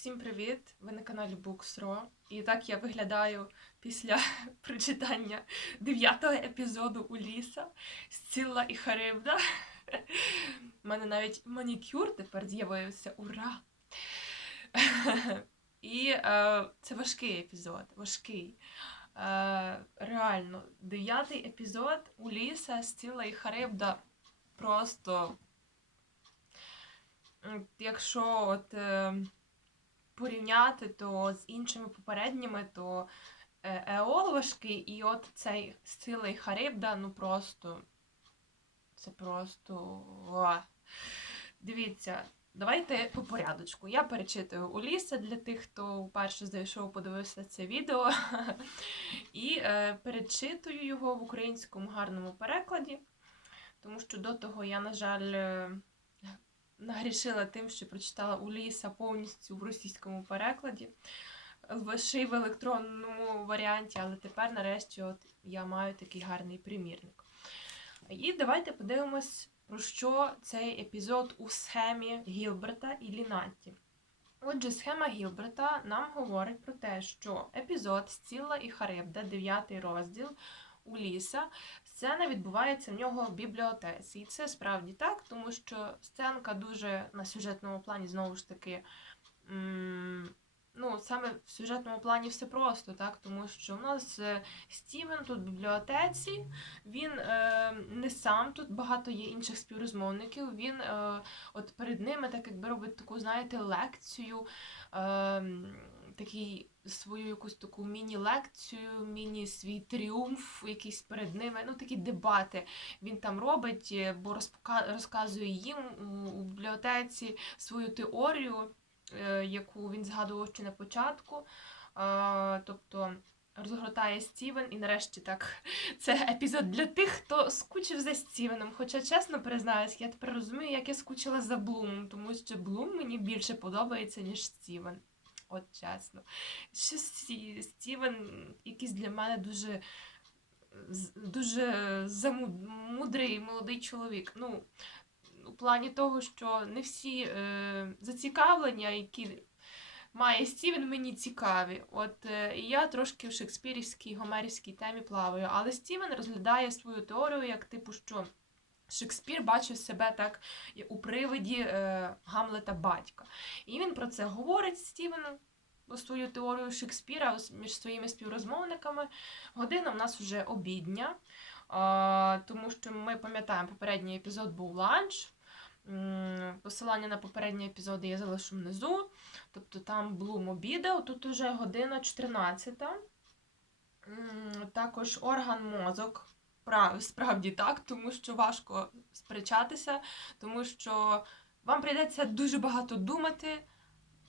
Всім привіт! Ви на каналі Books.ro. І так я виглядаю після прочитання дев'ятого епізоду Уліса Сцилла і Харибда. У мене навіть манікюр тепер з'явився. Ура! І е, це важкий епізод. Важкий. Е, реально, дев'ятий епізод Уліса Сцилла і Харибда просто. Якщо от. Е, порівняти то з іншими попередніми, то е, Еол важкий, і от цей Сцилий Харибда, ну просто. Це просто. Ва. Дивіться, давайте по порядочку. Я перечитую Уліса для тих, хто вперше зайшов, подивився це відео. І е, перечитую його в українському гарному перекладі, тому що до того я, на жаль, е, нагрішила тим, що прочитала Уліса повністю в російському перекладі, й в електронному варіанті, але тепер, нарешті, от я маю такий гарний примірник. І давайте подивимось, про що цей епізод у схемі Гілберта і Лінатті. Отже, схема Гілберта нам говорить про те, що епізод Стіла і Харибда, 9 розділ Уліса, сцена відбувається в нього в бібліотеці. І це справді так, тому що сценка дуже на сюжетному плані знову ж таки. Ну, саме в сюжетному плані все просто, так? Тому що у нас е, Стівен тут в бібліотеці, він е, не сам, тут багато є інших співрозмовників. Він е, от перед ними так якби робить таку, знаєте, лекцію, е, такий свою якусь таку міні-лекцію, міні-свій тріумф, якийсь перед ними, ну такі дебати він там робить, е, бо розказує їм у, бібліотеці свою теорію, е, яку він згадував ще на початку. Тобто розгортає Стівен, і нарешті так це епізод для тих, хто скучив за Стівеном. Хоча, чесно признаюсь, я тепер розумію, як я скучила за Блумом, тому що Блум мені більше подобається, ніж Стівен. От чесно. Сті- Стівен якийсь для мене дуже, дуже заму- мудрий молодий чоловік. Ну, у плані того, що не всі е, зацікавлення, які має Стівен, мені цікаві. От е, я трошки в шекспірівській, гомерівській темі плаваю. Але Стівен розглядає свою теорію як типу, що Шекспір бачив себе так у привиді е, Гамлета батька. І він про це говорить Стівену. бо Свою теорію Шекспіра між своїми співрозмовниками. Година в нас вже обідня, а, тому що ми пам'ятаємо, попередній епізод був ланч. Посилання на попередні епізоди я залишу внизу. Тобто там Блум обідав, тут уже година 14. М, Також орган мозок. Прав- Справді так, тому що важко сперечатися, тому що вам прийдеться дуже багато думати,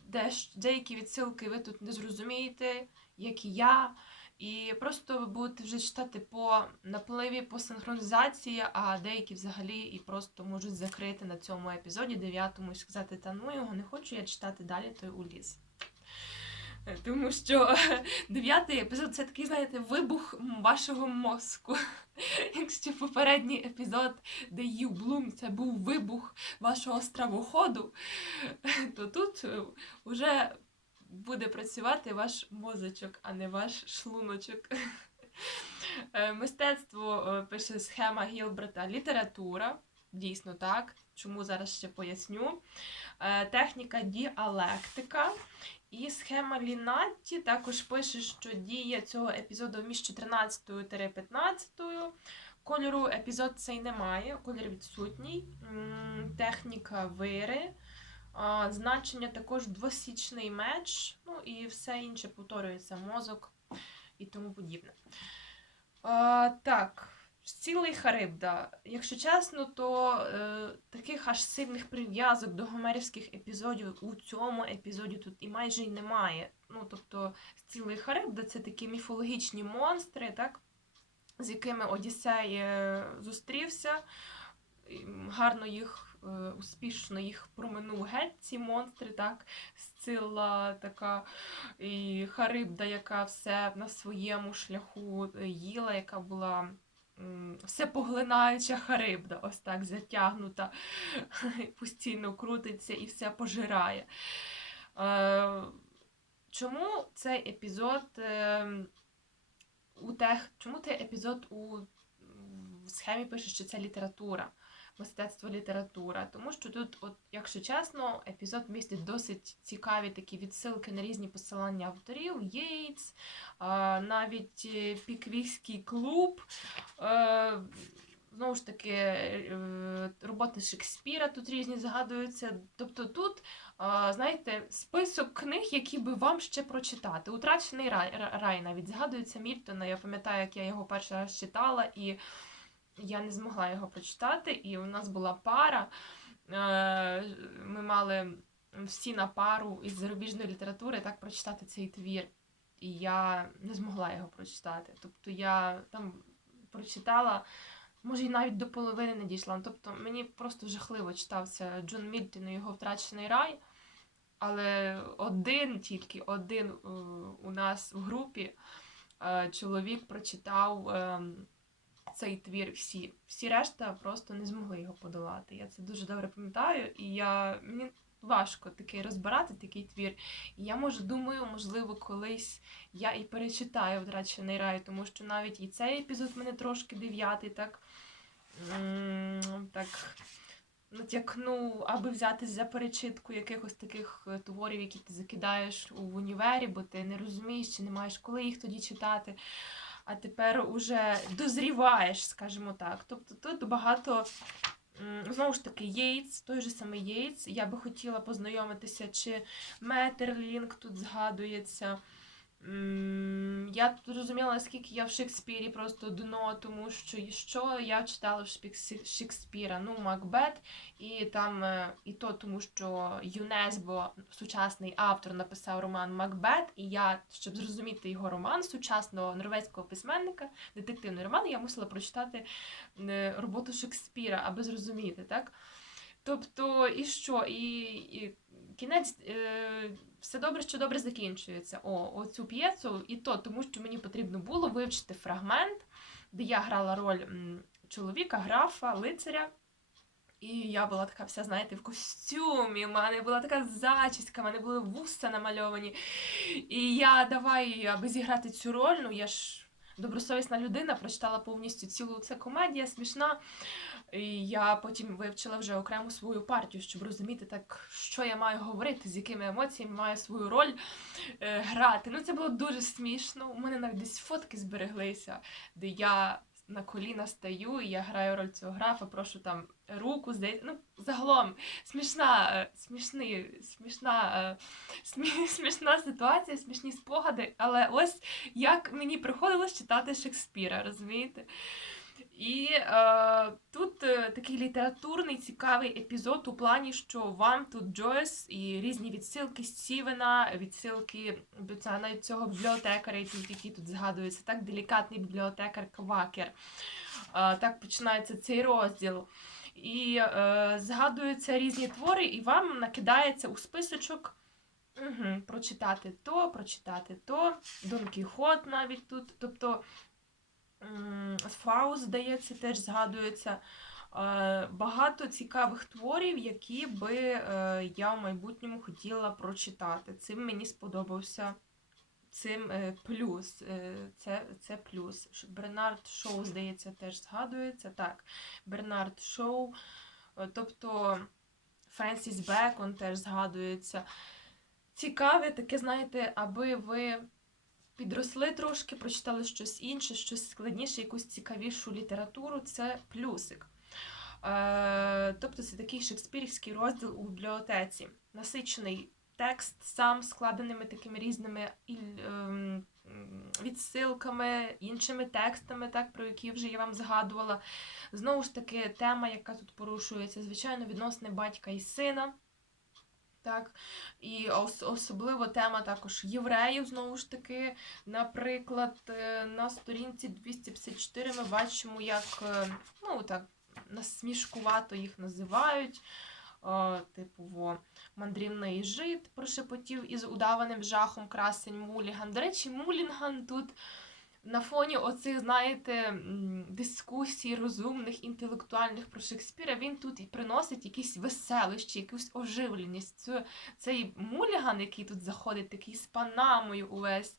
деш- деякі відсилки ви тут не зрозумієте, як і я. І просто ви будете вже читати по напливі, по синхронізації, а деякі взагалі і просто можуть закрити на цьому епізоді дев'ятому і сказати, та ну його не хочу я читати далі, той уліз. Е, Тому що дев'ятий епізод це такий, знаєте, вибух вашого мозку. Якщо попередній епізод, де їв Блум, це був вибух вашого стравоходу, то тут вже буде працювати ваш мозочок, а не ваш шлуночок. Е, Мистецтво е, пише схема Гілберта, література. Дійсно так. Чому зараз ще поясню. Е, Техніка діалектика. І схема Лінатті також пише, що дія цього епізоду між 14-15. Кольору епізод цей немає, колір відсутній. Техніка вири. Значення також двосічний меч, ну і все інше повторюється, мозок і тому подібне. Так, цілий Харибда. Якщо чесно, то е, таких аж сильних прив'язок до гомерівських епізодів у цьому епізоді тут і майже й немає. Ну, тобто, цілий Харибда це такі міфологічні монстри, так, з якими Одіссей е, зустрівся. Гарно їх, е, успішно їх проминув геть, ці монстри, так, Сцила така і Харибда, яка все на своєму шляху е, їла, яка була м, всепоглинаюча Харибда, ось так затягнута, постійно крутиться і все пожирає. Е, чому цей епізод е, у тех, чому цей епізод у схемі пише, що це література, мистецтво література? Тому що тут, от, якщо чесно, епізод містить досить цікаві такі відсилки на різні посилання авторів, Єйтс, навіть е, Піквікський клуб. Е, Знову ж таки, е, роботи Шекспіра тут різні згадуються. Тобто тут, знаєте, список книг, які би вам ще прочитати. Утрачений рай, навіть згадується Мільтона. Я пам'ятаю, як я його перший раз читала, і я не змогла його прочитати. І у нас була пара. Ми мали всі на пару із зарубіжної літератури так прочитати цей твір. І я не змогла його прочитати. Тобто я там прочитала. Може, і навіть до половини не дійшла. Ну, Тобто мені просто жахливо читався Джон Мільтон і його втрачений рай. Але один, тільки один е, у нас в групі е, чоловік прочитав е, цей твір всі. Всі решта просто не змогли його подолати. Я це дуже добре пам'ятаю, і я мені важко такий розбирати такий твір. І я може думаю, можливо, колись я і перечитаю втрачений рай, тому що навіть і цей епізод мене трошки дев'ятий, так, так натякнув, аби взятись за перечитку якихось таких е, творів, які ти закидаєш у універі, бо ти не розумієш чи не маєш коли їх тоді читати. А тепер уже дозріваєш, скажімо так. Тобто тут багато. Знову ж таки, Єйц, той же самий Єйц. Я би хотіла познайомитися, чи Метерлінг тут згадується. Я тут зрозуміла, наскільки я в Шекспірі просто дно, тому що що я читала в Шекспіра, ну, Макбет, і там е, і то, тому що ЮНЕСБО, сучасний автор, написав роман Макбет, і я, щоб зрозуміти його роман сучасного норвезького письменника, детективний роман, я мусила прочитати е, роботу Шекспіра, аби зрозуміти, так? Тобто, і що? І, і кінець. Е, все добре, що добре закінчується. О, оцю п'єцу, і то, тому що мені потрібно було вивчити фрагмент, де я грала роль чоловіка, графа, лицаря. І я була така вся, знаєте, в костюмі, в мене була така зачіска, в мене були вуса намальовані. І я давай, аби зіграти цю роль, ну я ж добросовісна людина, прочитала повністю цілу це комедія, смішна. І я потім вивчила вже окрему свою партію, щоб розуміти, так, що я маю говорити, з якими емоціями маю свою роль е, грати. Ну, це було дуже смішно. У мене навіть десь фотки збереглися, де я на коліна стаю, і я граю роль цього графа, прошу там руку, здається. Ну, загалом смішна, е, смішний, смішна, е, смі, смішна ситуація, смішні спогади. Але ось як мені приходилось читати Шекспіра, розумієте? І е, тут е, такий літературний цікавий епізод у плані, що вам тут Джойс і різні відсилки Стівена, відсилки навіть цього бібліотекаря, який тут згадується, так, делікатний бібліотекар Квакер. Е, так починається цей розділ. І е, згадуються різні твори, і вам накидається у списочок. Угу, прочитати то, прочитати то, Дон Кіхот навіть тут. Тобто М, Фауст, здається, теж згадується. Е, Багато цікавих творів, які би е, я в майбутньому хотіла прочитати. Цим мені сподобався цим е, плюс. Це, це плюс. Бернард Шоу, здається, теж згадується. Так, Бернард Шоу. Тобто Френсіс Бекон теж згадується. Цікаве, таке, знаєте, аби ви підросли трошки, прочитали щось інше, щось складніше, якусь цікавішу літературу, це плюсик. Е, тобто це такий шекспірівський розділ у бібліотеці. Насичений текст, сам складеними такими різними ем, відсилками, іншими текстами, так, про які вже я вам згадувала. Знову ж таки, тема, яка тут порушується, звичайно, відносини батька і сина. Так, і ос- особливо тема також євреїв, знову ж таки. Наприклад, е, на сторінці 254 ми бачимо, як е, ну, так, насмішкувато їх називають. Е, Типу, во, мандрівний жит прошепотів із удаваним жахом красень Муліган. До речі, Мулінган тут на фоні оцих, знаєте, дискусій розумних, інтелектуальних про Шекспіра, він тут і приносить якісь веселощі, якусь оживленість. Це, цей муліган, який тут заходить, такий з панамою увесь,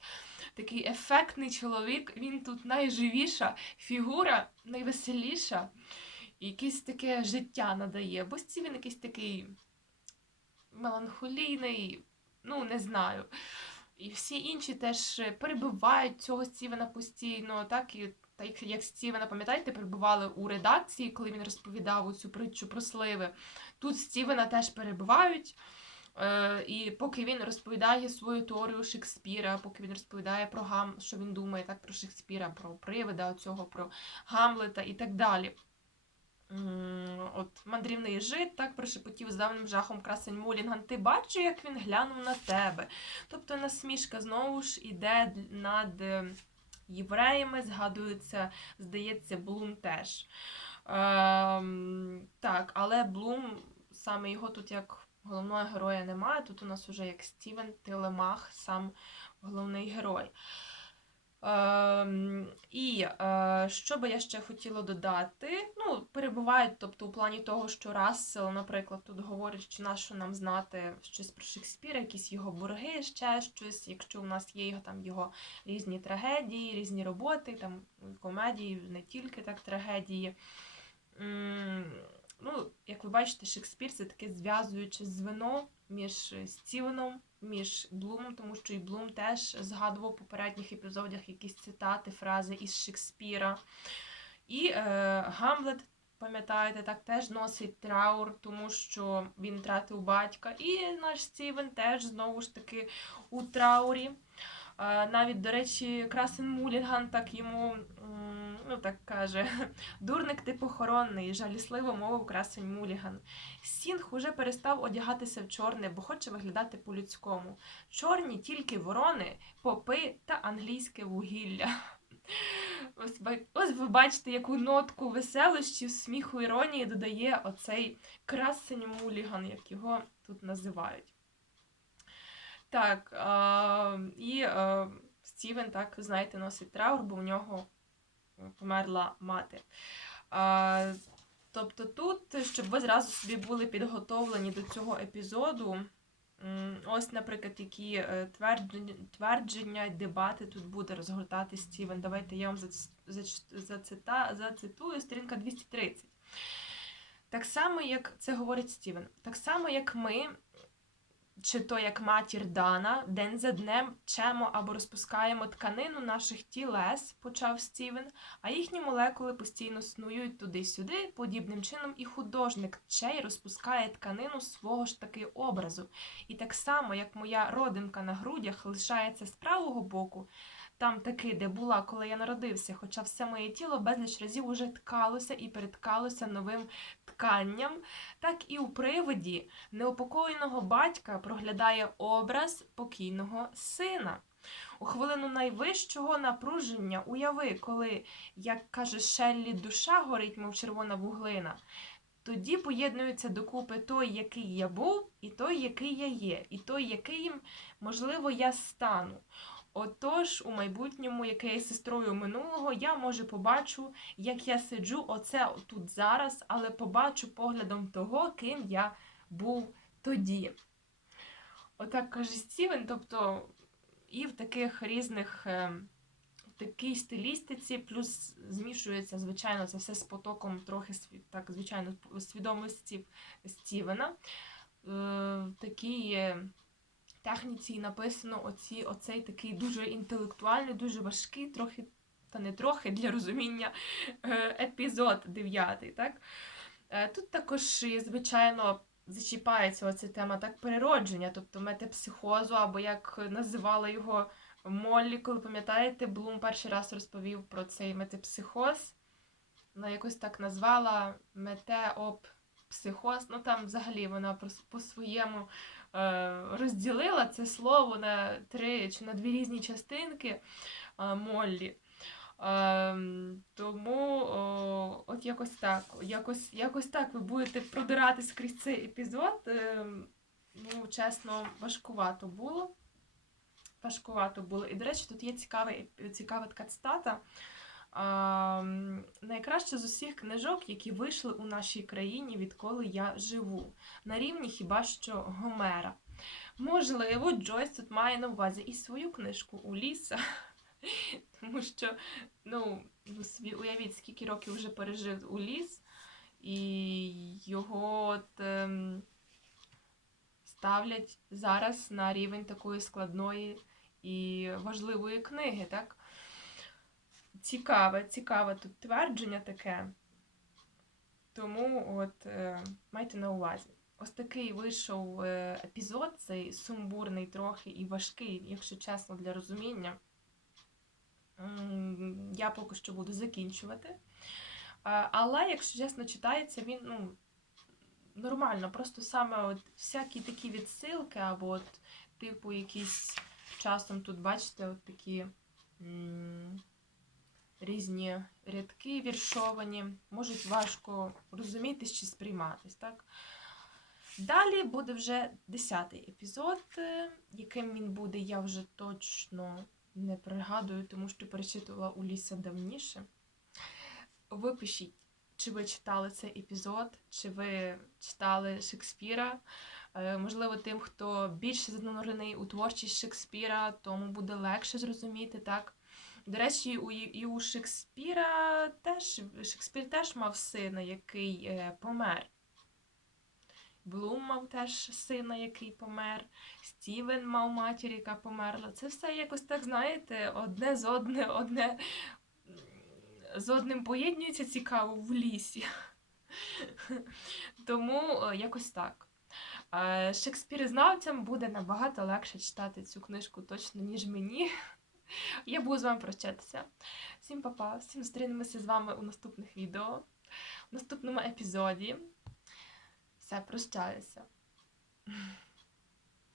такий ефектний чоловік, він тут найживіша фігура, найвеселіша. І якесь таке життя надає. Бо Стівен якийсь такий меланхолійний, ну, не знаю. І всі інші теж перебивають цього Стівена постійно, так і так як Стівена, пам'ятаєте, перебували у редакції, коли він розповідав цю притчу про сливи. Тут Стівена теж перебивають. Е, і поки він розповідає свою теорію Шекспіра, поки він розповідає про Гам, що він думає так про Шекспіра, про привида, цього, про Гамлета і так далі. От мандрівний жит так прошепотів з давним жахом красень Мулінган. Ти бачу, як він глянув на тебе. Тобто насмішка знову ж іде над е, євреями, згадується, здається, Блум теж. Ем, так, але Блум, саме його тут як головного героя немає. Тут у нас уже як Стівен Телемах, сам головний герой. Ем, і е, що би я ще хотіла додати? Ну, перебувають, тобто, у плані того, що Рассел, наприклад, тут говорить, що нащо нам знати щось про Шекспіра, якісь його борги, ще щось, якщо у нас є там його різні трагедії, різні роботи, там комедії, не тільки так трагедії. Ну, як ви бачите, Шекспір це таке зв'язуюче звено між Стівеном, між Блумом, тому що і Блум теж згадував у попередніх епізодах якісь цитати, фрази із Шекспіра. І е, Гамлет, пам'ятаєте, так теж носить траур, тому що він втратив батька. І наш Стівен теж знову ж таки у траурі. Навіть, до речі, Красен Мулінган так йому ну, так каже: дурник ти похоронний, жалісливо мовив красень Муліган. Сінг уже перестав одягатися в чорне, бо хоче виглядати по-людському. Чорні тільки ворони, попи та англійське вугілля. Ось, ви бачите, яку нотку веселощів, сміху, іронії додає оцей красень Муліган, як його тут називають. Так, а, і а, Стівен, так, знаєте, носить траур, бо в нього померла мати. А, тобто тут, щоб ви зразу собі були підготовлені до цього епізоду, ось, наприклад, які е, твердження, твердження, дебати тут буде розгортати Стівен. Давайте я вам зацитую сторінка 230. Так само, як це говорить Стівен, так само, як ми чи то як матір Дана, день за днем чемо або розпускаємо тканину наших тілес, почав Стівен, а їхні молекули постійно снують туди-сюди, подібним чином і художник чей розпускає тканину свого ж таки образу. І так само, як моя родинка на грудях лишається з правого боку, там таки, де була, коли я народився, хоча все моє тіло безліч разів уже ткалося і переткалося новим тканням, так і у приводі неупокоєного батька проглядає образ покійного сина. У хвилину найвищого напруження уяви, коли, як каже Шеллі, душа горить, мов червона вуглина. Тоді поєднуються докупи той, який я був, і той, який я є, і той, яким, можливо, я стану. Отож, у майбутньому, яке є сестрою минулого, я може побачу, як я сиджу оце тут зараз, але побачу поглядом того, ким я був тоді. Отак каже Стівен, тобто і в таких різних е, в такій стилістиці, плюс змішується, звичайно, це все з потоком трохи так, звичайно, свідомості Стівена. Е, В е, техніці написано оці, оцей такий дуже інтелектуальний, дуже важкий, трохи, та не трохи для розуміння, е, епізод дев'ятий. Так? Е, Тут також, звичайно, зачіпається оця тема так переродження, тобто метапсихозу, або як називала його Моллі, коли пам'ятаєте, Блум перший раз розповів про цей метапсихоз. Вона якось так назвала метеопсихоз. Ну там взагалі вона по-своєму розділила це слово на три чи на дві різні частинки е, Моллі. Ем, тому от якось так. Якось, якось так ви будете продиратись крізь цей епізод. Ем, ну, чесно, важкувато було. важкувато було. І, до речі, тут є цікавий, цікава така цитата. А, м, найкраще з усіх книжок, які вийшли у нашій країні, відколи я живу. На рівні хіба що Гомера. Можливо, Джойс тут має на увазі і свою книжку Уліса. Тому що, ну, собі уявіть, скільки років вже пережив Уліс, і його от, ем, ставлять зараз на рівень такої складної і важливої книги, так? Цікаве, цікаве тут твердження таке. Тому от е, майте на увазі. Ось такий вийшов е, епізод, цей сумбурний трохи і важкий, якщо чесно, для розуміння. Я поки що буду закінчувати. Е, Але, якщо чесно, читається він ну, нормально. Просто саме от всякі такі відсилки, або от, типу, якісь часом тут, бачите, от такі різні рядки віршовані, можуть важко розумітись чи сприйматись, так? Далі буде вже десятий епізод. е, Яким він буде, я вже точно не пригадую, тому що перечитувала у ліса давніше. Ви пишіть, чи ви читали цей епізод, чи ви читали Шекспіра. Е, Можливо, тим, хто більше занурений у творчість Шекспіра, тому буде легше зрозуміти, так? До речі, у, і у Шекспіра теж Шекспір теж мав сина, який е, помер. Блум мав теж сина, який помер. Стівен мав матір, яка померла. Це все якось так, знаєте, одне з одне, одне з одним поєднується цікаво в лісі. Тому е, якось так. Е, Шекспірознавцям буде набагато легше читати цю книжку точно, ніж мені. Я буду з вами прощатися. Всім па-па, всім зустрінемося з вами у наступних відео, у наступному епізоді. Все, прощаюся.